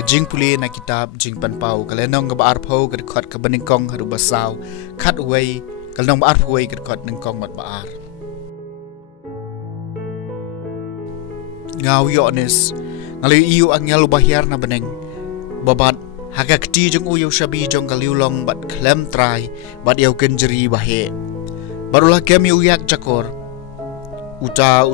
ka jing puli na kitab jing pan pau ka lenong ga bar phau ka khot ka baning kong haru basaw khat uai ka nong bar phau ka khot ning kong mat bar ngau yones ngali iu angel bahyar na beneng babat hakakti jong uyu shabi jong kaliulong bat klem trai bat yau kenjeri bahe barulah kami uyak jakor uta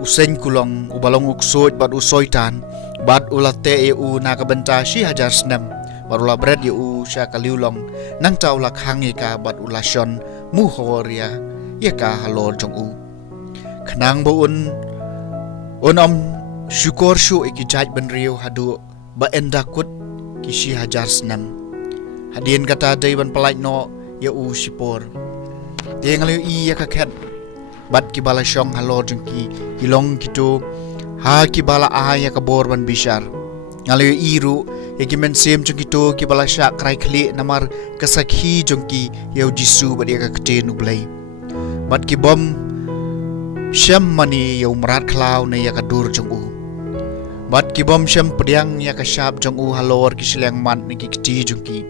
usen kulong ubalong uksoj bat usoitan bat ulate eu na kabenta shi hajar senam barulah berat eu sha kaliulong nang taulak hangi ka bat ulashon muhoria ya ka halor jong u khnang bo un om syukur syu ikijaj benriu hadu ba endakut kishi hajar senam hadien kata dai ban pelaj no ya u sipor tiang liu I ya kaket bat kibala syong halor jengki ilong kitu ha kibala a ya kabor ban bishar ngaliu iru ya kimen sem jengki to kibala syak krai kli namar kasakhi jengki ya jisu bat ya kakte nublai bat kibom syam mani ya umrat klau na ya kadur jeng u bat kibom syam pediang ya kasyap jeng u halor kisliang mat ni kikti jengki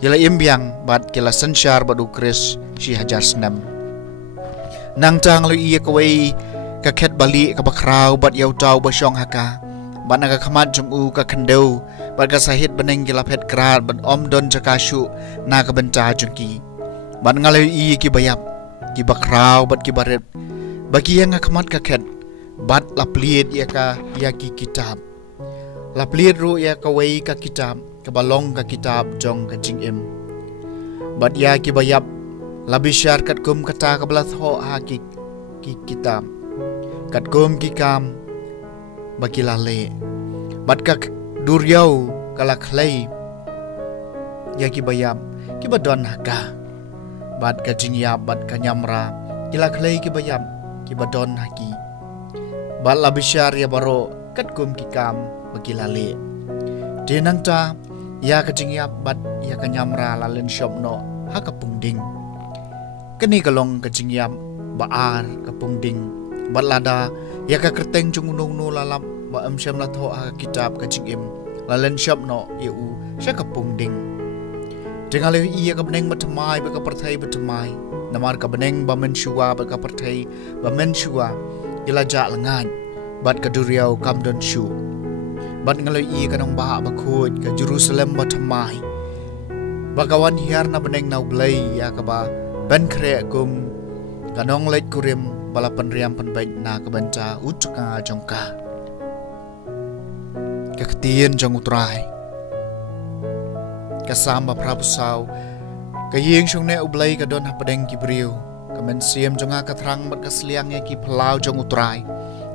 yala imbiang bat kila sensyar bat ukris si hajar senam nang tang lu iya kawai kaket balik ka bakrau bat yau tau basyong haka bat naga khamat jong u ka khendau bat ka sahit beneng kila phet krat bat om don jakashu na ka benta jengki bat ngalu iya ki bayap ki bakrau bat ki baret bagi yang khamat kaket bat lapliet ya ka ya ki kitab lapliet ru ya kawai ka kitab ka balong ka kitab jong ka jingim bat ya ki bayap labi syar kat kum kata kabelat ho hakik ki kitab kat kum ki kam baki lale bat ka duryau kala khlai ya ki bayam ki badon haka bat ka jingya bat ka nyamra kila khlai ki bayam ki badon haki bat labi syar ya baro kat kum ki kam baki lale denang ta ya ka jingya bat ya ka nyamra lalen shopno hakapung ding kini kalong kejingyam baar kapung ding balada ya ka kerteng jung unung nu lalam ba amsyam la tho ha kitab kejingim lalen shop no eu sha kapung ding dengal iya ka beneng matamai ba ka perthai batamai namar ka beneng ba men shua ba ka perthai ba men shua ila ja langan bat ka duriau kam don shu bat ngaloi iya ka nong ba ba khoj ka Jerusalem batamai bagawan hiar na beneng nau blai ya ka ba ban kre kum kanong leit kurim bala penriam penbaik na kebanca utuka jongka kaktian jong utrai kasamba prabusau kayeng shongne ublai kadon hapadeng kibriu kamen siam jonga katrang bat kasliang ya ki plau jong utrai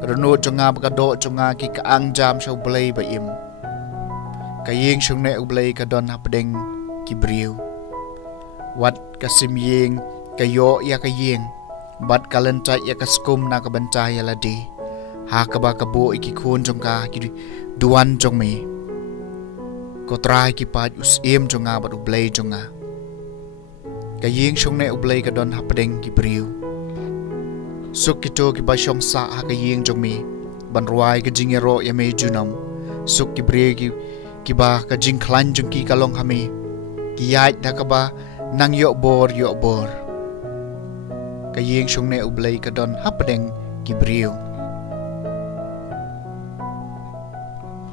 reno jonga bakado jonga ki kaang jam shau blai baim kayeng shongne ublai kadon hapadeng kibriu wat kasim yeng kayo ya kayeng bat kalentai ya kaskum na kabanta ya ladi ha kaba kabo iki khon jongka ki duan jong me kotrai ki pat us em jonga bat ublai jonga kayeng shongne ublai ka don hapadeng ki briu suk kito ki ba shong sa ha kayeng jong me ban ruai ka jingero ya me junam suk ki bre ki ba ka jing khlan jong ki kalong hame ki yai da ka ba nang yok bor kayeng shongne ublai ka don hapadeng ki briu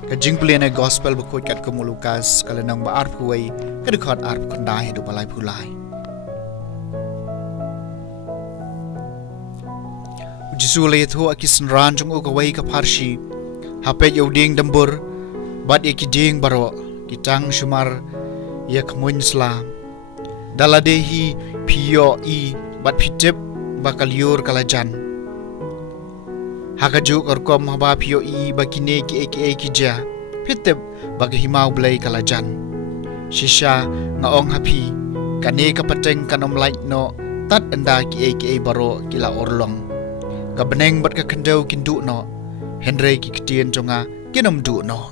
kajing pulene gospel bukut kat kumulukas kalenang ba arp huai kadekhat arp kondai du balai pulai jisule thu akisen ran jong ukawai ka parshi hape yoding dambur bat ikiding baro kitang shumar yak mun islam daladehi piyo I bat pitep bakal yur kalajan hakaju korkom haba piyo I bakine ki eki ja pitep bak himau blai kalajan shisha ngaong hapi kane kapateng kanom light no tat anda ki eki baro kila orlong kabeneng bat ka kendau kindu no henry ki kitien jonga kinom du no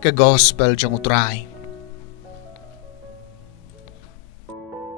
ke gospel jong utrai